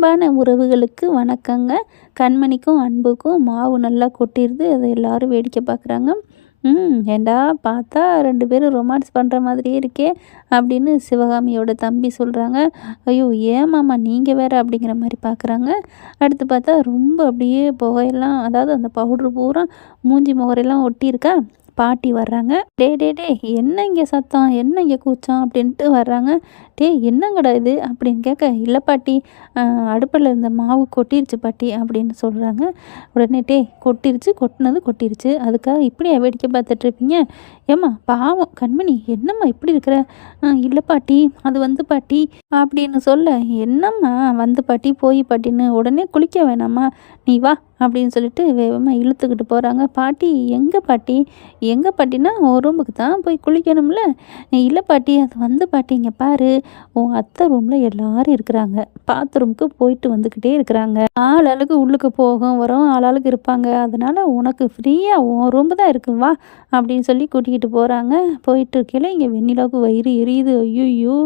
அன்பான உறவுகளுக்கு வணக்கங்க. கண்மணிக்கும் அன்புக்கும் மாவு நல்லா கொட்டிடுது அதை எல்லோரும் வேடிக்கை பார்க்குறாங்க. ம் ஏண்டா பார்த்தா ரெண்டு பேரும் ரொமான்ஸ் பண்ணுற மாதிரியே இருக்கே அப்படின்னு சிவகாமியோட தம்பி சொல்கிறாங்க ஐயோ ஏன் மாமா நீங்கள் வேறு அப்படிங்கிற மாதிரி பார்க்குறாங்க. அடுத்து பார்த்தா ரொம்ப அப்படியே புகையெல்லாம் அதாவது அந்த பவுட்ரு பூரா மூஞ்சி முகரெல்லாம் ஒட்டியிருக்கா. பாட்டி வர்றாங்க. டே டே டே என்ன இங்கே சத்தம்? என்ன இங்கே கூச்சம்? அப்படின்ட்டு வர்றாங்க. டே என்னங்கடா இது? அப்படின்னு கேட்க இல்லை பாட்டி அடுப்பில் இருந்த மாவு கொட்டிருச்சு பாட்டி அப்படின்னு சொல்கிறாங்க உடனே டே கொட்டிருச்சு கொட்டினது கொட்டிருச்சு. அதுக்காக இப்படியா வேடிக்கை பார்த்துட்ருப்பீங்க ஏம்மா பாவம் கண்மணி என்னம்மா இப்படி இருக்கிற? இல்லை பாட்டி அது வந்து பாட்டி அப்படின்னு சொல்ல என்னம்மா வந்து பாட்டி போய் பாட்டின்னு உடனே குளிக்க வேணாமா? நீ வா அப்படின்னு சொல்லிட்டு வேகமாக இழுத்துக்கிட்டு போகிறாங்க பாட்டி எங்கே பாட்டி? எங்கே பாட்டினா ஒரு ரூமுக்கு தான் போய் குளிக்கணும்ல? இல்லை பாட்டி அது வந்து பாட்டி இங்கே பாரு. உன் அத்தை ரூமில் எல்லாரும் இருக்கிறாங்க. பாத்ரூம்க்கு போயிட்டு வந்துக்கிட்டே இருக்கிறாங்க. ஆள் உள்ளுக்கு போகும் வரும் ஆளாளுக்கு இருப்பாங்க. அதனால் உனக்கு ஃப்ரீயாக உன் ரூம் தான் இருக்கு வா அப்படின்னு சொல்லி கூட்டிக்கிட்டு போகிறாங்க போயிட்டு இருக்கையில் இங்கே வெண்ணிலாவுக்கு வயிறு எரியுது. ஐயோ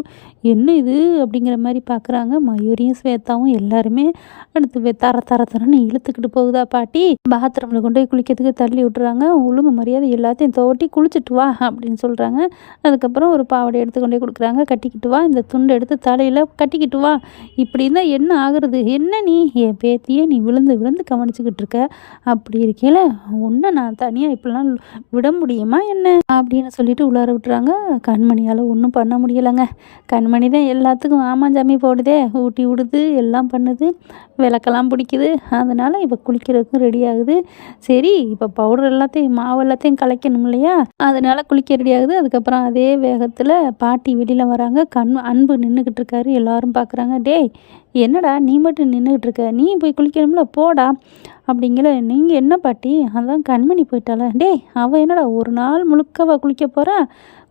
என்ன இது? அப்படிங்கிற மாதிரி பார்க்குறாங்க மயூரியும் ஸ்வேதாவும் எல்லாருமே அடுத்து தர தர தரன்னு இழுத்துக்கிட்டு போகுதா பாட்டி? பாத்ரூமில் கொண்டு போய் குளிக்கிறதுக்கு தள்ளி விட்டுறாங்க. ஒழுங்கு மரியாதை எல்லாத்தையும் தோட்டி குளிச்சுட்டு வா அப்படின்னு சொல்கிறாங்க அதுக்கப்புறம் ஒரு பாவடை எடுத்து கொண்டு போய் கொடுக்குறாங்க. கட்டிக்கிட்டு வா. இந்த துண்டு எடுத்து தலையில் கட்டிக்கிட்டு வா. இப்படி இருந்தால் என்ன ஆகுறது? என்ன நீ? என் பேத்தியே நீ விழுந்து விழுந்து கவனிச்சுக்கிட்டு இருக்க. அப்படி இருக்கையில் ஒன்று நான் தனியாக இப்படிலாம் விட முடியுமா என்ன? அப்படின்னு சொல்லிட்டு உள்ளார விட்டுறாங்க. கண்மணியால் ஒன்றும் பண்ண முடியலைங்க. கண்மணி மனிதன் எல்லாத்துக்கும் ஆமாஞ்சாமி போடுதே ஊட்டி விடுது எல்லாம் பண்ணுது விளக்கெல்லாம் பிடிக்குது. அதனால் இப்போ குளிக்கிறதுக்கும் ரெடி ஆகுது. சரி இப்போ பவுடர் எல்லாத்தையும் மாவு எல்லாத்தையும் கலைக்கணும் இல்லையா? அதனால் குளிக்க ரெடி ஆகுது. அதுக்கப்புறம் அதே வேகத்தில் பாட்டி வெளியில் வராங்க. கண் அன்பு நின்றுக்கிட்டு இருக்காரு. எல்லாரும் பார்க்குறாங்க டேய் என்னடா நீ மட்டும் நின்றுக்கிட்டு இருக்க? நீ போய் குளிக்கணும்ல போடா. அப்படிங்கிற நீங்கள் என்ன பாட்டி? அதான் கண்மணி போயிட்டால டேய் அவள் என்னடா ஒரு நாள் முழுக்கவா குளிக்க போகிறா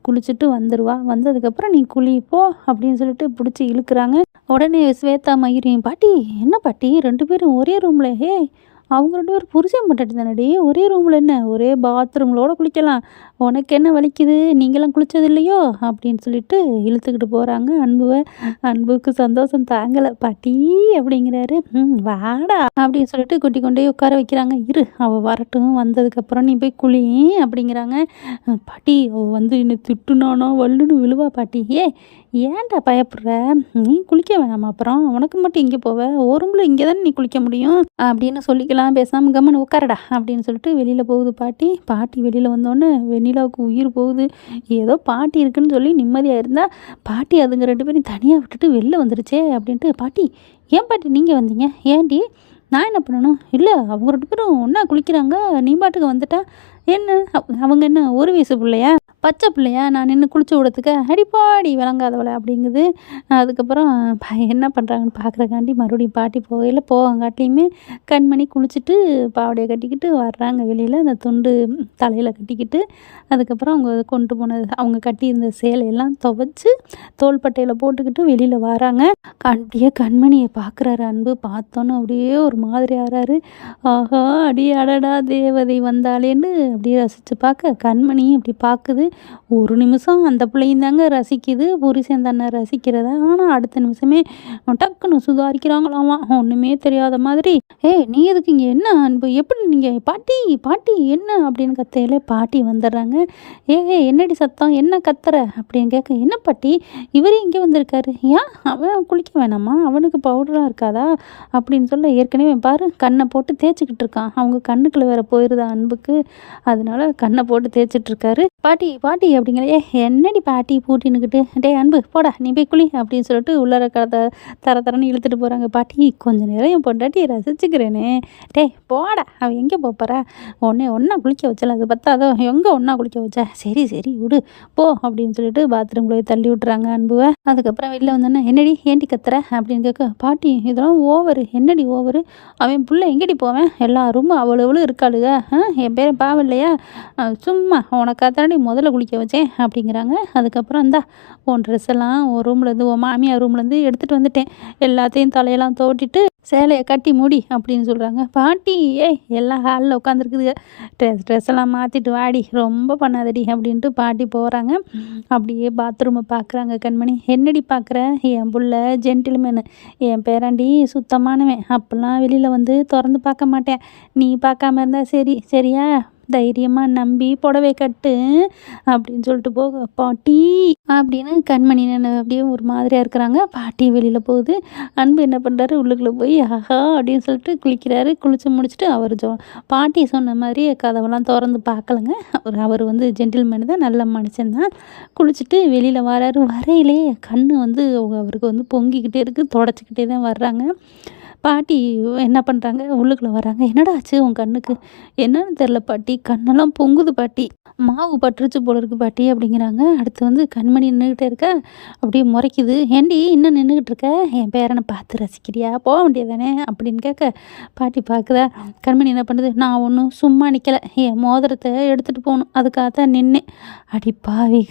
குளிச்சுட்டு வந்துடுவா வந்ததுக்கப்புறம் நீ குளி போ அப்படின்னு சொல்லிட்டு பிடிச்சி இழுக்கிறாங்க. உடனே ஸ்வேதா மயூரியும் பாட்டி என்ன பாட்டி? ரெண்டு பேரும் ஒரே ரூமில் ஹே அவங்க ரெண்டு பேரும் புருஷன் மட்டாட்டி தானடி ஒரே ரூமில் என்ன? ஒரே பாத்ரூம்லோட குளிக்கலாம். உனக்கு என்ன வலிக்குது? நீங்களாம் குளித்தது இல்லையோ? அப்படின்னு சொல்லிட்டு இழுத்துக்கிட்டு போகிறாங்க அன்புவை அன்புக்கு சந்தோஷம் தாங்கலை. பாட்டி அப்படிங்கிறாரு. ம் வாடா அப்படின்னு சொல்லிட்டு குட்டி கொண்டே உட்கார வைக்கிறாங்க. இரு அவள் வரட்டும். வந்ததுக்கப்புறம் நீ போய் குளி அப்படிங்கிறாங்க. பாட்டி அவள் வந்து என்னை திட்டுனானோ? வல்லுன்னு விழுவா பாட்டி. ஏ ஏன்டா பயப்படுற? நீ குளிக்க வேணாமா அப்புறம்? உனக்கு மட்டும் இங்கே போவ? ஒரு இங்கே தானே நீ குளிக்க முடியும்? அப்படின்னு சொல்லிக்கலாம். பேசாமல் கம்மன் உட்காரடா அப்படின்னு சொல்லிட்டு வெளியில் போகுது பாட்டி. பாட்டி வெளியில் வந்தோடனே வெண்ணிலாவுக்கு உயிர் போகுது. ஏதோ பாட்டி இருக்குன்னு சொல்லி நிம்மதியாக இருந்தால் பாட்டி அதுங்க ரெண்டு பேரும் தனியாக விட்டுட்டு வெளில வந்துருச்சே அப்படின்ட்டு பாட்டி ஏன் பாட்டி நீங்கள் வந்தீங்க? ஏன்டி? நான் என்ன பண்ணணும்? இல்லை அவங்க ரெண்டு பேரும் ஒன்றா குளிக்கிறாங்க. நீ பாட்டுக்கு வந்துட்டா? என்ன? அவங்க என்ன ஒரு வயசு பிள்ளையா? பச்சை பிள்ளையா நான் நின்று குளிச்சு விடத்துக்கு அடிப்பாடி விளங்காதவளை அப்படிங்குது. அதுக்கப்புறம் என்ன பண்ணுறாங்கன்னு பார்க்குறக்காண்டி மறுபடியும் பாட்டி போகையில் போவாங்காட்டியுமே கண்மணி குளிச்சுட்டு பாவடையை கட்டிக்கிட்டு வர்றாங்க வெளியில். அந்த துண்டு தலையில் கட்டிக்கிட்டு அதுக்கப்புறம் அவங்க கொண்டு போனது அவங்க கட்டியிருந்த சேலையெல்லாம் துவைச்சி தோள்பட்டையில் போட்டுக்கிட்டு வெளியில் வராங்க. அப்படியே கண்மணியை பார்க்குறாரு அன்பு. பார்த்தோன்னு அப்படியே ஒரு மாதிரி ஆறாரு. ஆஹா அடி அடடா தேவதை வந்தாலேன்னு அப்படியே ரசித்து பார்க்க கண்மணியும் அப்படி பார்க்குது ஒரு நிமிஷம் அந்த பிள்ளையும் தாங்க ரசிக்குது புருஷன் தானே ரசிக்கிறத. ஆனால் அடுத்த நிமிஷமே டக்குன்னு சுதாரிக்கிறாங்களாமா. ஒன்றுமே தெரியாத மாதிரி ஏய் நீ எதுக்கு இங்கே? என்ன அன்பு? எப்படி நீங்கள் பாட்டி பாட்டி என்ன? அப்படின்னு கத்தையில பாட்டி வந்துடுறாங்க. ஏ என்னடி சத்தம்? என்ன கத்துற? அப்படின்னு கேட்க என்ன பாட்டி? இவரே இங்கே வந்திருக்காரு. ஏன் அவன் குளிக்க வேணாமா? அவனுக்கு பவுடராக இருக்காதா? அப்படின்னு சொல்ல ஏற்கனவே பாரு கண்ணை போட்டு தேய்ச்சிக்கிட்டு இருக்கான். அவங்க கண்ணுக்குள்ள வேற போயிருதா அன்புக்கு? அதனால கண்ணை போட்டு தேய்ச்சிட்ருக்காரு பாட்டி பாட்டி அப்படிங்கிற ஏ என்னடி பாட்டி பூட்டின்னுக்கிட்டு டே அன்பு போடா நீ போய் குளி அப்படின்னு சொல்லிட்டு உள்ளார கதை தர தரன்னு இழுத்துட்டு போகிறாங்க பாட்டி கொஞ்ச நேரம் என் பொண்டாட்டி ரசிச்சுக்கிறேனே. டே போடா அவன் எங்கே போப்பறா உடனே ஒன்றா குளிக்க வச்சல அது பத்தாதோ? எங்கே ஒன்றா குளிக்க வச்சா? சரி சரி விடு போ அப்படின்னு சொல்லிட்டு பாத்ரூம் போய் தள்ளி விட்டுறாங்க அன்புவை. அதுக்கப்புறம் வெளில வந்தோன்னே என்னடி ஏண்டி கத்துற? அப்படின்னு கேட்க பாட்டி இதெல்லாம் ஓவரு என்னடி ஓவரு அவன் புள்ள எங்கடி போவேன்? எல்லா ரூமும் அவ்வளோ இருக்காளுக என் பேரை பாவம் இல்லையா? சும்மா உனக்காக முன்னாடி முதல்ல குளிக்க வச்சேன் அப்படிங்கிறாங்க. அதுக்கப்புறம் இந்தா உன் ட்ரெஸ் எல்லாம் உன் ரூம்லேருந்து உன் மாமியார் ரூம்லேருந்து எடுத்துகிட்டு வந்துட்டேன். எல்லாத்தையும் தலையெல்லாம் தோட்டிட்டு சேலையை கட்டி மூடி அப்படின்னு சொல்கிறாங்க பாட்டி ஏய் எல்லாம் ஹாலில் உட்காந்துருக்குதுங்க ட்ரெஸ் ட்ரெஸ் எல்லாம் மாற்றிட்டு வாடி ரொம்ப பண்ணாதடி அப்படின்ட்டு பாட்டி போகிறாங்க அப்படியே பாத்ரூமை பார்க்குறாங்க கண்மணி. என்னடி பார்க்குற என் புள்ள ஜென்டில்மேனு என் பேராண்டி சுத்தமானவன். அப்போல்லாம் வெளியில் வந்து திறந்து பார்க்க மாட்டேன். நீ பார்க்காம இருந்தால் சரி. சரியா? தைரியமாக நம்பி புடவை கட்டு அப்படின்னு சொல்லிட்டு போக பாட்டி அப்படின்னு கண்மணி நின்னு அப்படியே ஒரு மாதிரியாக இருக்கிறாங்க. பாட்டி வெளியில் போகுது. அன்பு என்ன பண்ணுறாரு உள்ளுக்குள்ளே போய் ஆஹா அப்படின்னு சொல்லிட்டு குளிக்கிறாரு. குளித்து முடிச்சுட்டு அவர் ஜோ பாட்டி சொன்ன மாதிரி கதவெல்லாம் திறந்து பார்க்கலங்க. அவர் அவர் வந்து ஜென்டில்மேன் தான். நல்ல மனுஷன் தான். குளிச்சுட்டு வெளியில் வராரு. வரையிலே கண் வந்து அவருக்கு வந்து பொங்கிக்கிட்டே இருக்குது தொடச்சிக்கிட்டே தான் வர்றாங்க. பாட்டி என்ன பண்ணுறாங்க உள்ளுக்குள்ளே வராங்க என்னடா ஆச்சு உன் கண்ணுக்கு? என்னன்னு தெரில பாட்டி. கண்ணெல்லாம் பொங்குது பாட்டி. மாவு பட்டுருச்சு போல இருக்கு பாட்டி அப்படிங்கிறாங்க. அடுத்து வந்து கண்மணி நின்றுக்கிட்டே இருக்க. அப்படியே முறைக்குது. ஏண்டி இன்னும் நின்றுக்கிட்டு இருக்க? என் பேரனை பார்த்து ரசிக்கிறியா? போக வேண்டியதானே அப்படின்னு கேட்க பாட்டி பார்க்குதா? கண்மணி என்ன பண்ணுது? நான் ஒன்றும் சும்மா நிற்கலை என் மோதிரத்தை எடுத்துகிட்டு போகணும். அதுக்காக தான் நின்னேன். அடி பாவி.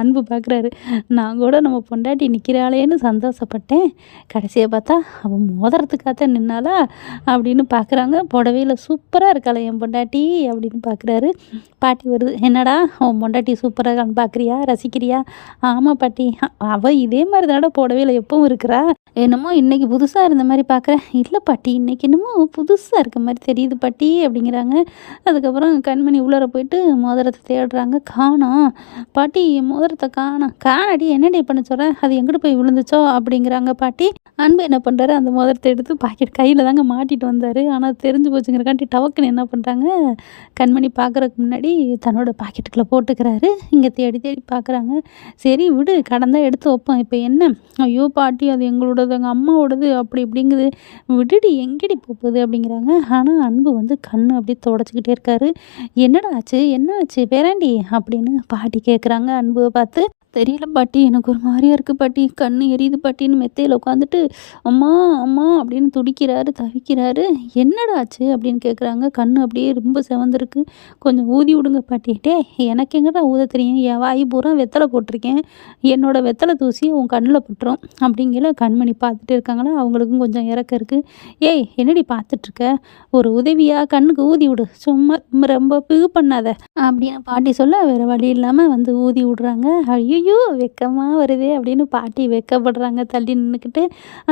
அன்பு பார்க்குறாரு நான் கூட நம்ம பொண்டாட்டி நிற்கிறாளேன்னு சந்தோஷப்பட்டேன். கடைசியை பார்த்தா அவன் மோதிரத்துக்காக தான் நின்னாலா அப்படின்னு பார்க்குறாங்க. புடவையில் சூப்பராக இருக்காளே என் பொண்டாட்டி அப்படின்னு பார்க்குறாரு. பாட்டி வருது என்னடா உன் பொண்டாட்டி சூப்பராக இருக்கான்னு பார்க்குறியா ரசிக்கிறியா? ஆமாம் பாட்டி. அவள் இதே மாதிரி தானடா புடவையில் எப்பவும் இருக்கிறா. என்னமோ இன்றைக்கி புதுசாக இருந்த மாதிரி பார்க்குறேன் இல்லை பாட்டி இன்றைக்கி என்னமோ புதுசாக இருக்க மாதிரி தெரியுது பாட்டி அப்படிங்கிறாங்க. அதுக்கப்புறம் கண்மணி உள்ளார போயிட்டு மோதிரத்தை தேடுறாங்க. காணோம் பாட்டி மோதிரத்தை காணோம் காணடி என்னடி பண்ண சொல்கிறேன் அது எங்கிட்டு போய் விழுந்துச்சோ அப்படிங்கிறாங்க பாட்டி. அன்பு என்ன பண்ணுறாரு அந்த மோதிரத்தை எடுத்து பாக்கெட் கையில் தாங்க மாட்டிட்டு வந்தார். ஆனால் தெரிஞ்சு போச்சுங்கிறக்காண்டி டவக்குன்னு என்ன பண்ணுறாங்க கண்மணி பார்க்குறதுக்கு முன்னாடி தன்னோட பாக்கெட்டுக்குள்ளே போட்டுக்கிறாரு. இங்கே தேடி தேடி பார்க்குறாங்க சரி விடு கடந்தால் எடுத்து வைப்போம். இப்போ என்ன? ஐயோ பாட்டி அது எங்களோட எங்களோடது எங்கள் அம்மாவோடது அப்படி இப்படிங்குது. விடுடி எங்கடி போகுது? அப்படிங்கிறாங்க. ஆனால் அன்பு வந்து கண் அப்படியே தொடச்சிக்கிட்டே இருக்காரு. என்னடா ஆச்சு? என்ன ஆச்சு? பேராண்டி? அப்படின்னு பாட்டி கேட்குறாங்க அன்புவை பார்த்து. தெரியல பாட்டி எனக்கு ஒரு மாதிரியா இருக்குது பாட்டி. கண் எரியுது பாட்டின்னு மெத்தையில் உட்காந்துட்டு அம்மா அம்மா அப்படின்னு துடிக்கிறாரு தவிக்கிறாரு. என்னடா ஆச்சு? அப்படின்னு கேட்குறாங்க கண் அப்படியே ரொம்ப செவந்திருக்கு. கொஞ்சம் ஊதி விடுங்க பாட்டி. டே எனக்கு எங்கடா ஊத தெரியும்? என் வாய் பூரா வெத்தலை போட்டிருக்கேன். என்னோட வெத்தலை தூசி உன் கண்ணில் பட்டுரும். அப்படிங்கிற கண்மணி பார்த்துட்டு இருக்காங்களா? அவங்களுக்கும் கொஞ்சம் இறக்க இருக்குது ஏய் என்னடி பார்த்துட்ருக்க? ஒரு உதவியாக கண்ணுக்கு ஊதி விடு. சும்மா ரொம்ப பிகு பண்ணாத. அப்படின்னு பாட்டி சொல்ல வேறு வழி இல்லாமல் வந்து ஊதி விடுறாங்க. ஐயோ ஐயோ வெக்கமாக வருதே அப்படின்னு பாட்டி வெக்கப்படுறாங்க. தள்ளி நின்றுக்கிட்டு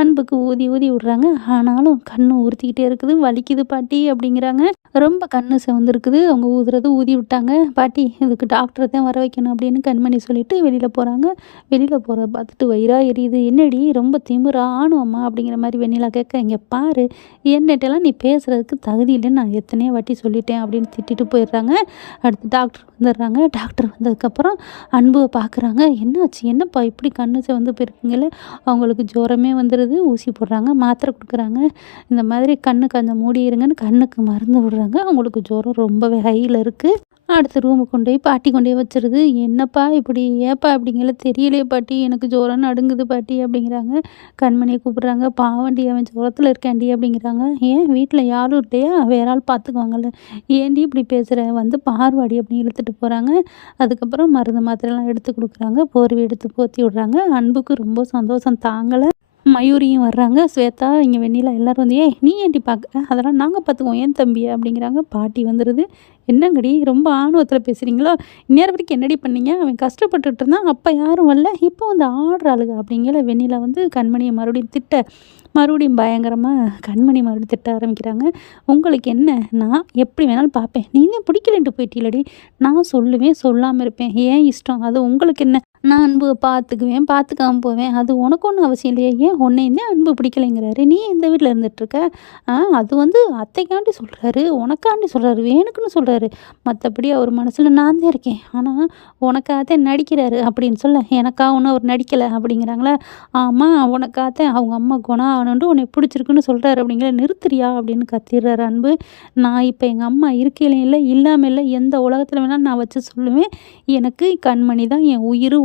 அன்புக்கு ஊதி ஊதி விடுறாங்க. ஆனாலும் கண்ணு உறுத்திக்கிட்டே இருக்குது. வலிக்குது பாட்டி அப்படிங்கிறாங்க. ரொம்ப கண்ணு சிவந்துருக்குது. அவங்க ஊதுறது ஊதி விட்டாங்க. பாட்டி இதுக்கு டாக்டரை தான் வர வைக்கணும் அப்படின்னு கண்மணி சொல்லிட்டு வெளியில் போகிறாங்க வெளியில் போகிறத பார்த்துட்டு வயிறாக எரியுது. என்னடி ரொம்ப திமுறா ஆணுவம்மா அப்படிங்கிற மாதிரி வெண்ணிலா கேட்க இங்கே பாரு என்னட்டெல்லாம் நீ பேசுகிறதுக்கு தகுதி இல்லைன்னு நான் எத்தனையோ வாட்டி சொல்லிட்டேன் அப்படின்னு திட்டிட்டு போயிடுறாங்க. அடுத்து டாக்டர் வந்துடுறாங்க. டாக்டர் வந்ததுக்கப்புறம் அன்புவை பார்க்குறாங்க. என்னாச்சு? என்னப்பா இப்படி கண்ணு சிவந்து போயிருக்கீங்களே அவங்களுக்கு ஜுரமே வந்துடுது ஊசி போடுறாங்க. மாத்திரை கொடுக்குறாங்க. இந்த மாதிரி கண்ணு கொஞ்சம் மூடி இருங்கன்னு கண்ணுக்கு மருந்து விடுறாங்க. அவங்களுக்கு ஜுரம் ரொம்பவே ஹையில் இருக்குது அடுத்த ரூமுக்கு கொண்டு போய் பாட்டி கொண்டே போய் வச்சிருது. என்னப்பா இப்படி? ஏப்பா அப்படிங்கல? தெரியலையே பாட்டி. எனக்கு ஜுரம் நடுங்குது பாட்டி அப்படிங்கிறாங்க. கண்மணியை கூப்பிட்றாங்க. பாவண்டி அவன் ஜோரத்தில் இருக்காண்டி அப்படிங்கிறாங்க. ஏன்? வீட்டில் யாரும் இல்லையா? வேற ஆள் பார்த்துக்குவாங்கல்ல ஏண்டி இப்படி பேசுகிற வந்து பார்வாடி அப்படின்னு இழுத்துட்டு போகிறாங்க அதுக்கப்புறம் மருந்து மாத்திரைலாம் எடுத்து கொடுக்குறாங்க. போர்வை எடுத்து போற்றி விடுறாங்க. அன்புக்கு ரொம்ப சந்தோஷம் தாங்கலை. மயூரியும் வர்றாங்க. ஸ்வேதா இங்கே வெண்ணிலா எல்லோரும் வந்து ஏய் நீ ஏன்டி பார்க்க அதெல்லாம் நாங்கள் பார்த்துக்குவோம் ஏன் தம்பி? அப்படிங்கிறாங்க. பாட்டி வந்துடுது என்னங்கடி ரொம்ப ஆணவத்தில் பேசுகிறீங்களோ இந்நேரம் வரைக்கும் என்னடி பண்ணீங்க? அவன் கஷ்டப்பட்டுட்டு இருந்தான். அப்போ யாரும் வரல. இப்போ வந்து ஆடுறாளுங்க அப்படிங்கிற வெண்ணிலா வந்து கண்மணியை மறுபடியும் திட்ட மறுபடியும் பயங்கரமாக கண்மணி மறுபடியும் திட்ட ஆரம்பிக்கிறாங்க. உங்களுக்கு என்ன? நான் எப்படி வேணாலும் பார்ப்பேன் நீ தான் பிடிக்கலன்ட்டு போயிட்டீலடி. நான் சொல்லுவேன் சொல்லாமல் இருப்பேன். ஏன் இஷ்டம்? அது உங்களுக்கு என்ன? நான் அன்பு பார்த்துக்குவேன் பார்த்துக்காம போவேன். அது உனக்கு ஒன்றும் அவசியம் இல்லையே. ஏன் உன்னையுந்தே அன்பு பிடிக்கலைங்கிறாரு. நீ எந்த வீட்டில் இருந்துகிட்ருக்க ஆ அது வந்து அத்தைக்காண்டி சொல்கிறாரு உனக்காண்டி சொல்கிறாரு வேணுக்குன்னு சொல்கிறாரு மற்றபடி அவர் மனசில் நான் தான் இருக்கேன். ஆனால் உனக்காக தான் நடிக்கிறாரு அப்படின்னு சொல்ல எனக்கா ஒன்றும் அவர் நடிக்கலை அப்படிங்கிறாங்களா? ஆமாம் உனக்காக அவங்க அம்மா குணம் ஆகணுன்ட்டு உன்னை பிடிச்சிருக்குன்னு சொல்கிறாரு அப்படிங்கிற நிறுத்துறியா அப்படின்னு கத்திடுறாரு அன்பு. நான் இப்போ எங்கள் அம்மா இருக்கையிலும் இல்லை இல்லாமல் இல்லை எந்த உலகத்தில் வேணாலும் நான் வச்சு சொல்லுவேன். எனக்கு கண்மணி தான் என் உயிர்